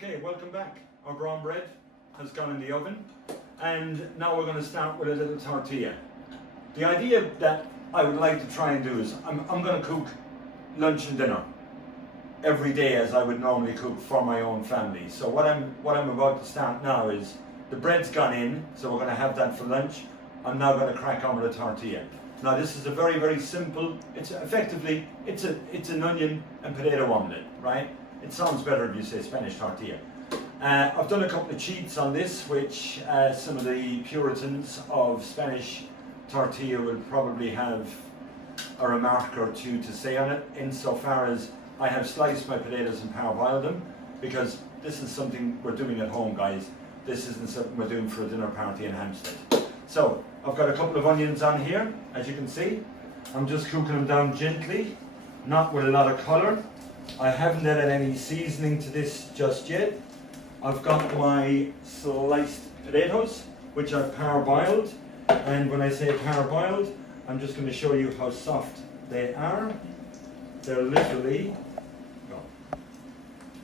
Okay, welcome back. Our brown bread has gone in the oven, and now we're going to start with a little tortilla. The idea that I would like to try and do is I'm going to cook lunch and dinner every day as I would normally cook for my own family. So what I'm about to start now is the bread's gone in, so we're going to have that for lunch. I'm now going to crack on with a tortilla. Now this is a very, very simple, it's effectively, it's an onion and potato omelette, right? It sounds better if you say Spanish tortilla. I've done a couple of cheats on this, which some of the Puritans of Spanish tortilla will probably have a remark or two to say on it, insofar as I have sliced my potatoes and parboiled them, because this is something we're doing at home, guys. This isn't something we're doing for a dinner party in Hampstead. So I've got a couple of onions on here, as you can see. I'm just cooking them down gently, not with a lot of colour. I haven't added any seasoning to this just yet. I've got my sliced potatoes, which I've parboiled. And when I say parboiled, I'm just going to show you how soft they are. They're literally, well,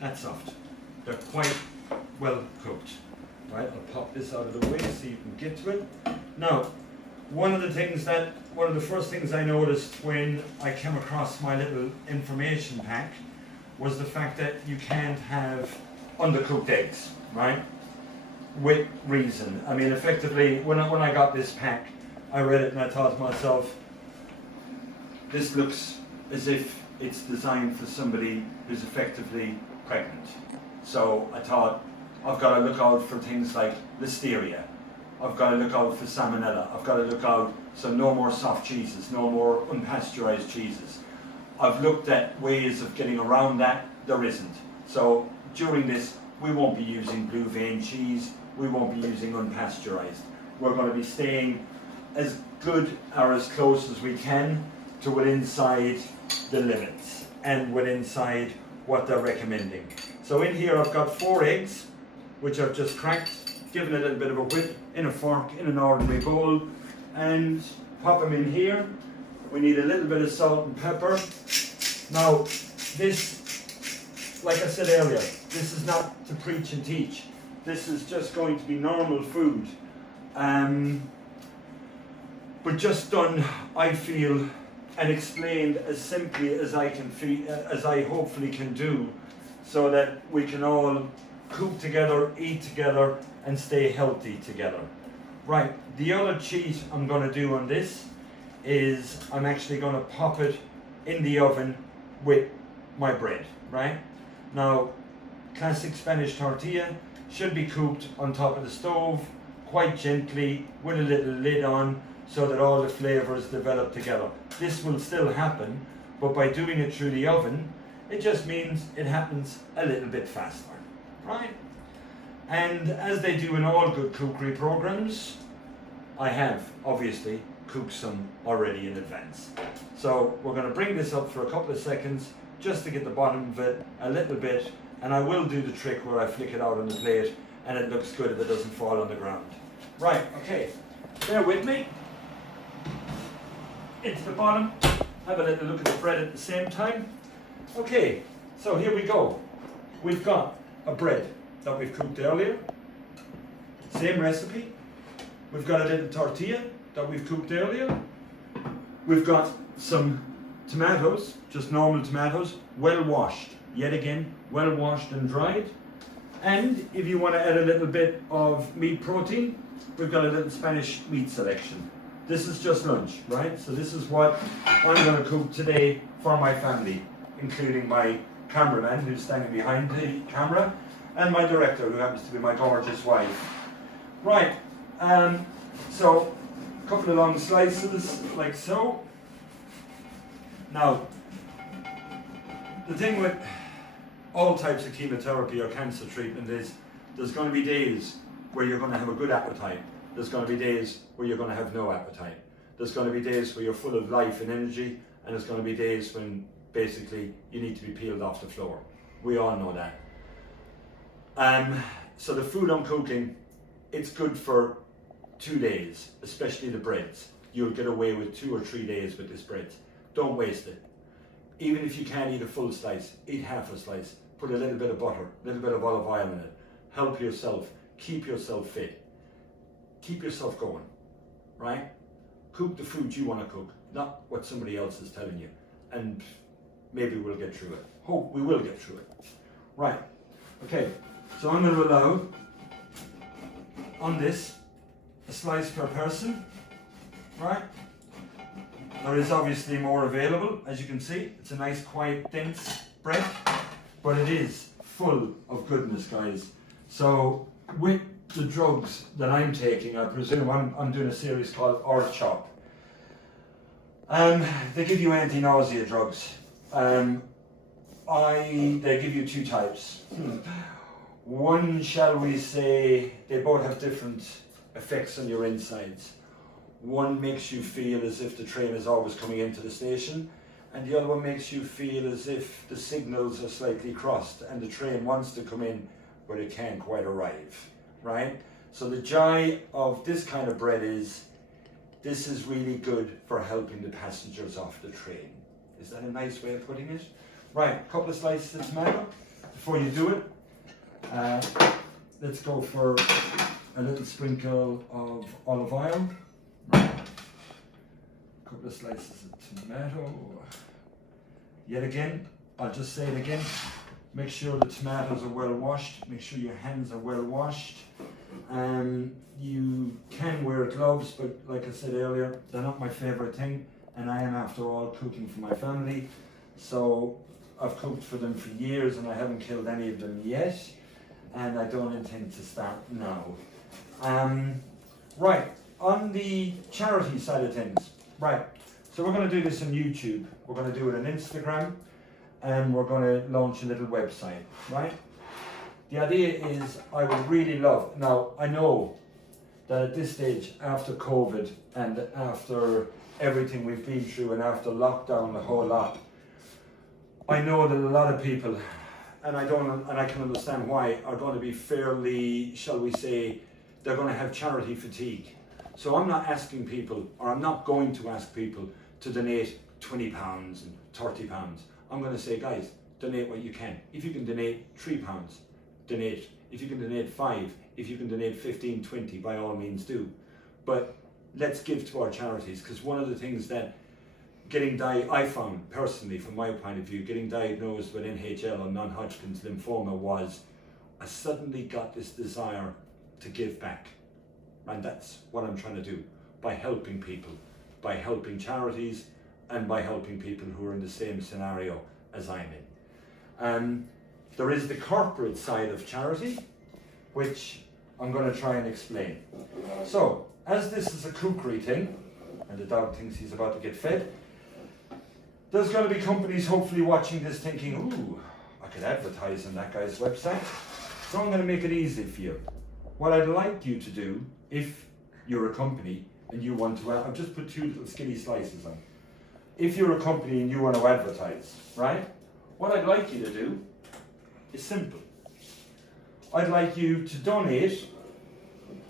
that soft. They're quite well cooked. Right, I'll pop this out of the way so you can get to it. Now, one of the first things I noticed when I came across my little information pack was the fact that you can't have undercooked eggs, right? With reason. I mean, effectively, when I got this pack, I read it and I thought to myself, this looks as if it's designed for somebody who's effectively pregnant. So I thought, I've got to look out for things like listeria. I've got to look out for salmonella. I've got to look out, so no more soft cheeses, no more unpasteurized cheeses. I've looked at ways of getting around that. There isn't. So during this, we won't be using blue vein cheese. We won't be using unpasteurized. We're going to be staying as good or as close as we can to within inside the limits and within inside what they're recommending. So in here, I've got 4 eggs, which I've just cracked, given a little bit of a whip in a fork in an ordinary bowl, and pop them in here. We need a little bit of salt and pepper. Now, this, like I said earlier, this is not to preach and teach. This is just going to be normal food, but just done, I feel, and explained as simply as I can, as I hopefully can do, so that we can all cook together, eat together, and stay healthy together. Right, the other cheat I'm going to do on this is I'm actually going to pop it in the oven with my bread, right? Now, classic Spanish tortilla should be cooked on top of the stove, quite gently, with a little lid on, so that all the flavours develop together. This will still happen, but by doing it through the oven, it just means it happens a little bit faster. Right? And as they do in all good cookery programs, I have obviously cooked some already in advance. So we're going to bring this up for a couple of seconds just to get the bottom of it a little bit, and I will do the trick where I flick it out on the plate and it looks good if it doesn't fall on the ground. Right, okay, bear with me. Into the bottom, have a little look at the bread at the same time. Okay, so here we go. We've got a bread that we've cooked earlier, same recipe. We've got a little tortilla that we've cooked earlier. We've got some tomatoes, just normal tomatoes, well washed, yet again, well washed and dried. And if you want to add a little bit of meat protein, we've got a little Spanish meat selection. This is just lunch, right? So this is what I'm going to cook today for my family, including my cameraman who's standing behind the camera, and my director who happens to be my gorgeous wife. Right, so a couple of long slices like so. Now, the thing with all types of chemotherapy or cancer treatment is there's going to be days where you're going to have a good appetite. There's going to be days where you're going to have no appetite. There's going to be days where you're full of life and energy, and there's going to be days when basically you need to be peeled off the floor. We all know that. So the food I'm cooking, it's good for 2 days, especially the breads. You'll get away with 2 or 3 days with this bread. Don't waste it. Even if you can't eat a full slice, eat half a slice. put a little bit of butter, a little bit of olive oil in it. Help yourself, keep yourself fit, keep yourself going, right? Cook the food you want to cook, not what somebody else is telling you. And maybe we'll get through it. Hope we will get through it. Right, okay, so I'm going to allow on this a slice per person, right? There is obviously more available, as you can see. It's a nice, quiet, dense bread, but it is full of goodness, guys. So with the drugs that I'm taking, I presume I'm doing a series called Earth Chop. They give you anti-nausea drugs. They give you two types. One, shall we say, they both have different effects on your insides. One makes you feel as if the train is always coming into the station, and the other one makes you feel as if the signals are slightly crossed and the train wants to come in, but it can't quite arrive, right? So the joy of this kind of bread is, this is really good for helping the passengers off the train. Is that a nice way of putting it? Right, a couple of slices of tomato. Before you do it, let's go for a little sprinkle of olive oil. Right. A couple of slices of tomato. Yet again, I'll just say it again, make sure the tomatoes are well washed, make sure your hands are well washed. You can wear gloves, but like I said earlier, they're not my favorite thing, and I am, after all, cooking for my family. So I've cooked for them for years and I haven't killed any of them yet, and I don't intend to start now. Right, on the charity side of things, right, so we're going to do this on YouTube, we're going to do it on Instagram, and we're going to launch a little website, right? The idea is, I would really love, now I know that at this stage, after COVID and after everything we've been through and after lockdown, the whole lot, I know that a lot of people, and I can understand why, are going to be fairly, shall we say, they're going to have charity fatigue. So I'm not asking people, or I'm not going to ask people to donate £20 and £30. I'm going to say, guys, donate what you can. If you can donate £3, donate. If you can donate 5, if you can donate 15, 20, by all means do. But let's give to our charities, because one of the things that I found personally, from my point of view, getting diagnosed with NHL and non-Hodgkin's lymphoma was, I suddenly got this desire to give back. And that's what I'm trying to do, by helping people, by helping charities, and by helping people who are in the same scenario as I'm in. There is the corporate side of charity, which I'm going to try and explain. So, as this is a cookery thing, and the dog thinks he's about to get fed, there's going to be companies hopefully watching this thinking, ooh, I could advertise on that guy's website. So I'm going to make it easy for you. What I'd like you to do, if you're a company and you want to, I've just put 2 little skinny slices on. If you're a company and you want to advertise, right? What I'd like you to do is simple. I'd like you to donate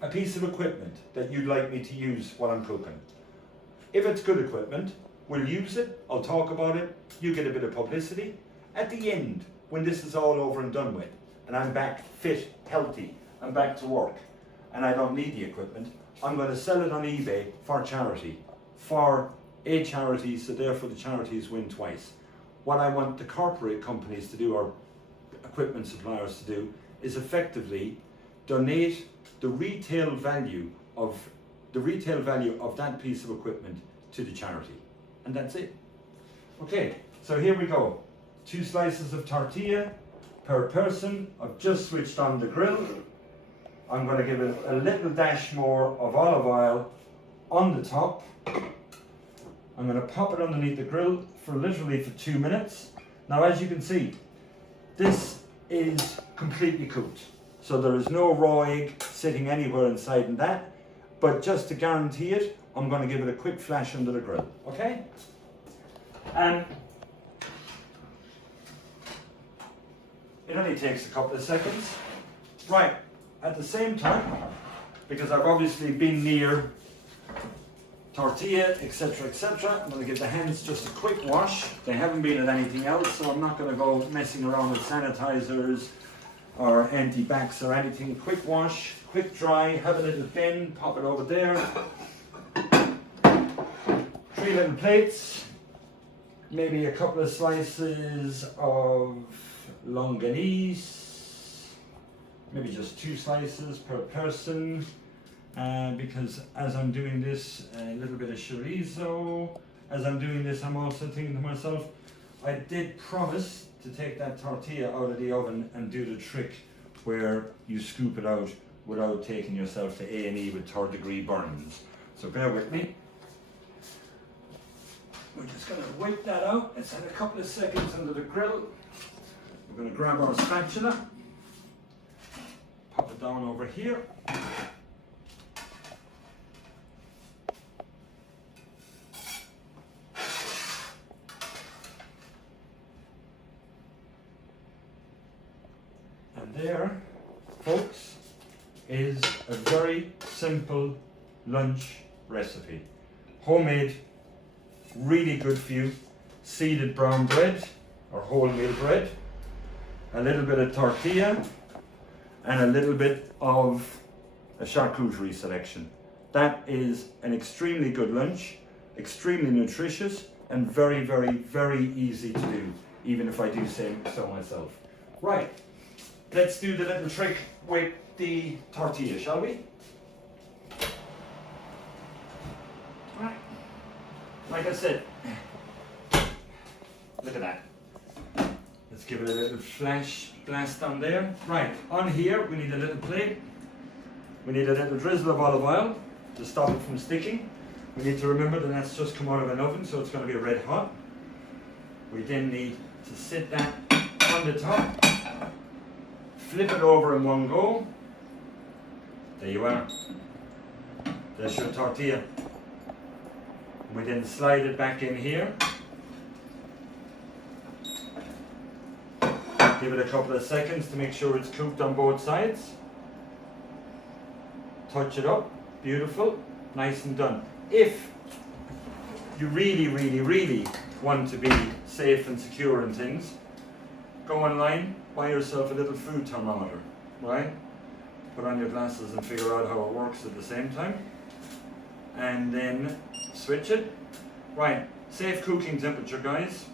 a piece of equipment that you'd like me to use while I'm cooking. If it's good equipment, we'll use it, I'll talk about it, you get a bit of publicity. At the end, when this is all over and done with, and I'm back fit, healthy, I'm back to work, and I don't need the equipment, I'm going to sell it on eBay for charity, for a charity, so therefore the charities win twice. What I want the corporate companies to do, or equipment suppliers to do, is effectively donate the retail value of that piece of equipment to the charity, and that's it. Okay, so here we go. 2 slices of tortilla per person. I've just switched on the grill. I'm going to give it a little dash more of olive oil on the top. I'm going to pop it underneath the grill for literally for 2 minutes. Now, as you can see, this is completely cooked. So there is no raw egg sitting anywhere inside in that. But just to guarantee it, I'm going to give it a quick flash under the grill. Okay? And it only takes a couple of seconds. Right. At the same time, because I've obviously been near tortilla, etc., etc. I'm going to give the hands just a quick wash. They haven't been at anything else, so I'm not going to go messing around with sanitizers or anti-backs or anything. Quick wash, quick dry, have a little bin, pop it over there. 3 little plates, maybe a couple of slices of longanise, maybe just 2 slices per person. Because as I'm doing this, a little bit of chorizo. As I'm doing this, I'm also thinking to myself, I did promise to take that tortilla out of the oven and do the trick where you scoop it out without taking yourself to A&E with 3rd-degree burns. So bear with me. We're just going to wipe that out. It's had a couple of seconds under the grill. We're going to grab our spatula, pop it down over here. And there, folks, is a very simple lunch recipe. Homemade, really good for you, seeded brown bread or wholemeal bread, a little bit of tortilla, and a little bit of a charcuterie selection. That is an extremely good lunch, extremely nutritious, and very, very, very easy to do, even if I do say so myself. Right. Let's do the little trick with the tortilla, shall we? Right. Like I said, look at that. Let's give it a little flash blast on there. Right, on here we need a little plate. We need a little drizzle of olive oil to stop it from sticking. We need to remember that that's just come out of an oven, so it's going to be red hot. We then need to sit that on the top. Flip it over in one go. There you are. There's your tortilla. We then slide it back in here. Give it a couple of seconds to make sure it's cooked on both sides. Touch it up. Beautiful. Nice and done. If you really, really, really want to be safe and secure in things, go online, buy yourself a little food thermometer, right? Put on your glasses and figure out how it works at the same time. And then switch it. Right, safe cooking temperature, guys.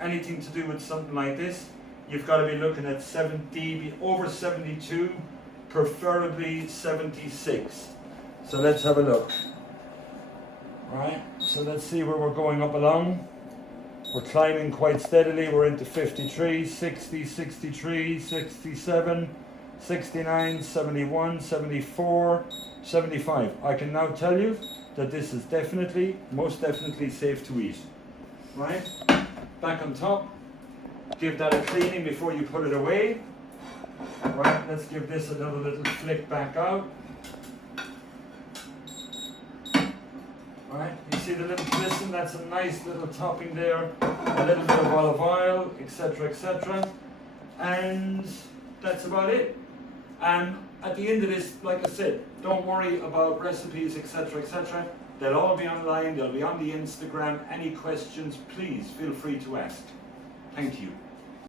Anything to do with something like this, you've got to be looking at 70, over 72, preferably 76. So let's have a look. Right, so let's see where we're going up along. We're climbing quite steadily. We're into 53, 60, 63, 67, 69, 71, 74, 75. I can now tell you that this is definitely, most definitely safe to eat. Right? Back on top. Give that a cleaning before you put it away. Right, let's give this another little flick back out. Right, you see the little glisten, that's a nice little topping there, a little bit of olive oil, etc., etc. And that's about it. And at the end of this, like I said, don't worry about recipes, etc., etc. They'll all be online, they'll be on the Instagram. Any questions, please feel free to ask. Thank you.